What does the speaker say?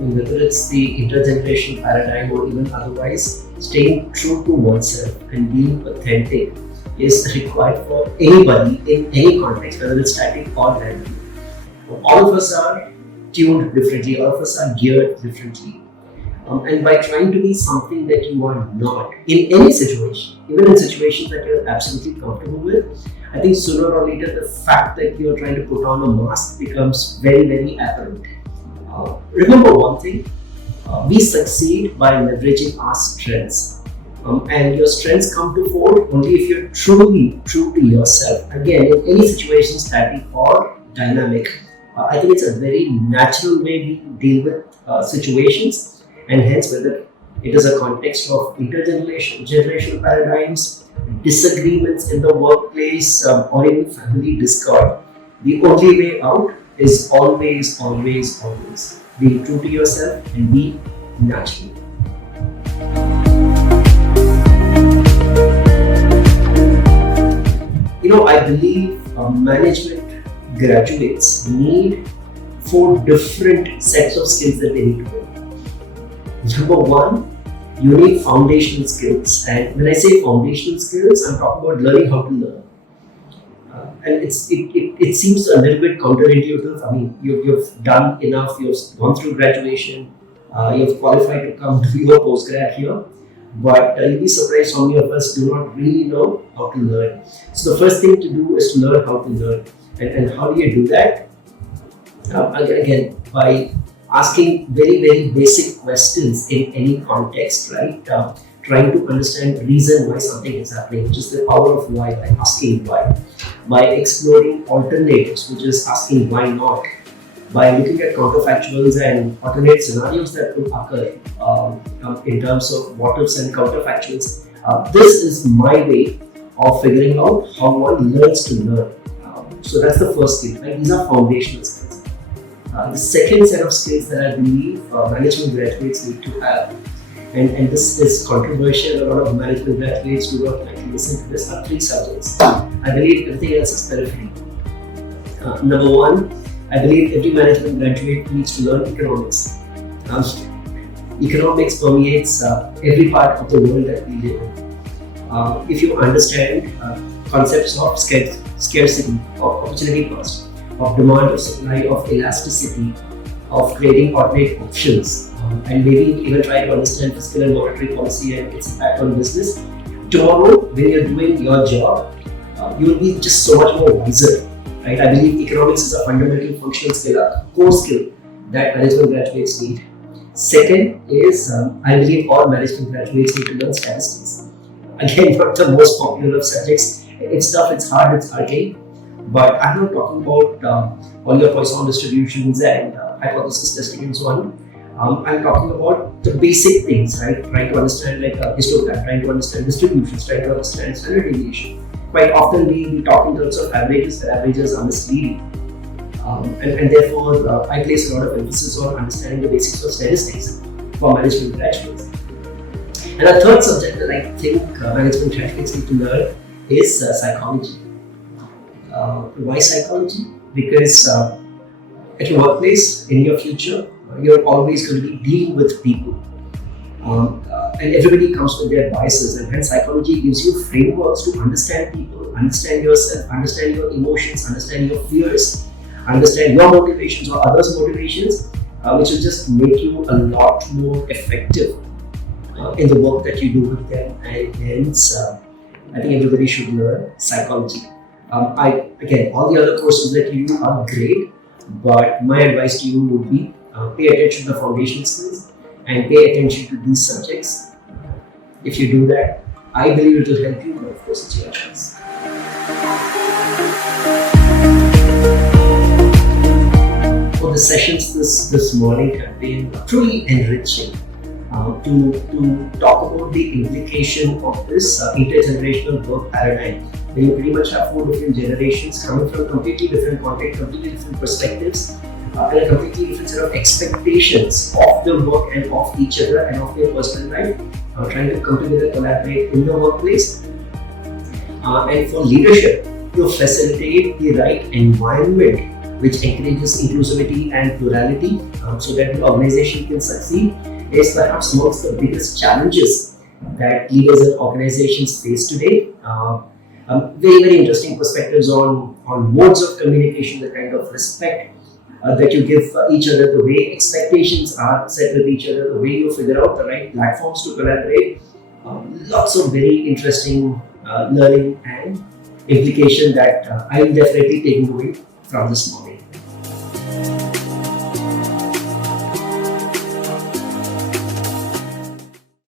whether it's the intergenerational paradigm or even otherwise, staying true to oneself and being authentic is required for anybody in any context, whether it's static or dynamic. All of us are tuned differently, all of us are geared differently. And by trying to be something that you are not in any situation, even in situations that you're absolutely comfortable with, I think sooner or later the fact that you're trying to put on a mask becomes very, very apparent. Remember one thing, we succeed by leveraging our strengths. And your strengths come to fore only if you're truly true to yourself. Again, in any situation, static or dynamic, I think it's a very natural way we deal with situations. And hence, whether it is a context of intergenerational paradigms, disagreements in the workplace, or even family discord, the only way out is always, always, always be true to yourself and be natural. I believe management graduates need 4 different sets of skills that they need to learn. Number 1, you need foundational skills, and when I say foundational skills, I'm talking about learning how to learn. And it seems a little bit counterintuitive. I mean, you've done enough, you've gone through graduation, you've qualified to come do your postgrad here, but you'll be surprised how many of us do not really know how to learn. So the first thing to do is to learn how to learn. And how do you do that? Again, by asking very, very basic questions in any context, right? Trying to understand the reason why something is happening, which is the power of why, by asking why. By exploring alternatives, which is asking why not. By looking at counterfactuals and alternate scenarios that could occur in terms of what ifs and counterfactuals. This is my way of figuring out how one learns to learn. So that's the first skill, right? These are foundational skills. The second set of skills that I believe management graduates need to have, and this is controversial, a lot of management graduates do not actually listen to this, are 3 subjects. I believe everything else is periphery. Number 1, I believe every management graduate needs to learn economics. Economics permeates every part of the world that we live in. If you understand concepts of scarcity, of opportunity cost, of demand, of supply, of elasticity, of creating alternate options, and maybe even try to understand fiscal and monetary policy and its impact on business, tomorrow when you're doing your job, you will be just so much more wiser. Right? I believe economics is a fundamental functional skill, a core skill that management graduates need. Second is, I believe all management graduates need to learn statistics. Again, not the most popular of subjects. It's tough, it's hard, it's arcane. But I'm not talking about all your Poisson distributions and hypothesis testing and so on. I'm talking about the basic things, right? Trying to understand like histogram, trying to understand distributions, trying to understand standard deviation. Quite often we talk in terms of averages, but averages are misleading. And therefore, I place a lot of emphasis on understanding the basics of statistics for management graduates. And a third subject that I think management graduates need to learn is psychology. Why psychology? Because at your workplace, in your future, you're always going to be dealing with people. And everybody comes with their biases, and hence psychology gives you frameworks to understand people, understand yourself, understand your emotions, understand your fears, understand your motivations or others' motivations, which will just make you a lot more effective in the work that you do with them. And hence, I think everybody should learn psychology. Again, all the other courses that you do are great, but my advice to you would be pay attention to the foundational skills and pay attention to these subjects. If you do that, I believe it will help you, but of course it's your choice. For the sessions this morning have been truly enriching to talk about the implication of this intergenerational work paradigm. Where you pretty much have 4 different generations coming from completely different contexts, completely different perspectives, and a completely different set of expectations of the work and of each other and of their personal life, trying to come together, collaborate in the workplace. And for leadership, to facilitate the right environment which encourages inclusivity and plurality so that the organization can succeed, is perhaps amongst the biggest challenges that leaders and organizations face today. Very, very interesting perspectives on modes of communication, the kind of respect that you give each other, the way expectations are set with each other, the way you figure out the right platforms to collaborate. Lots of very interesting learning and implication that I will definitely take away from this morning.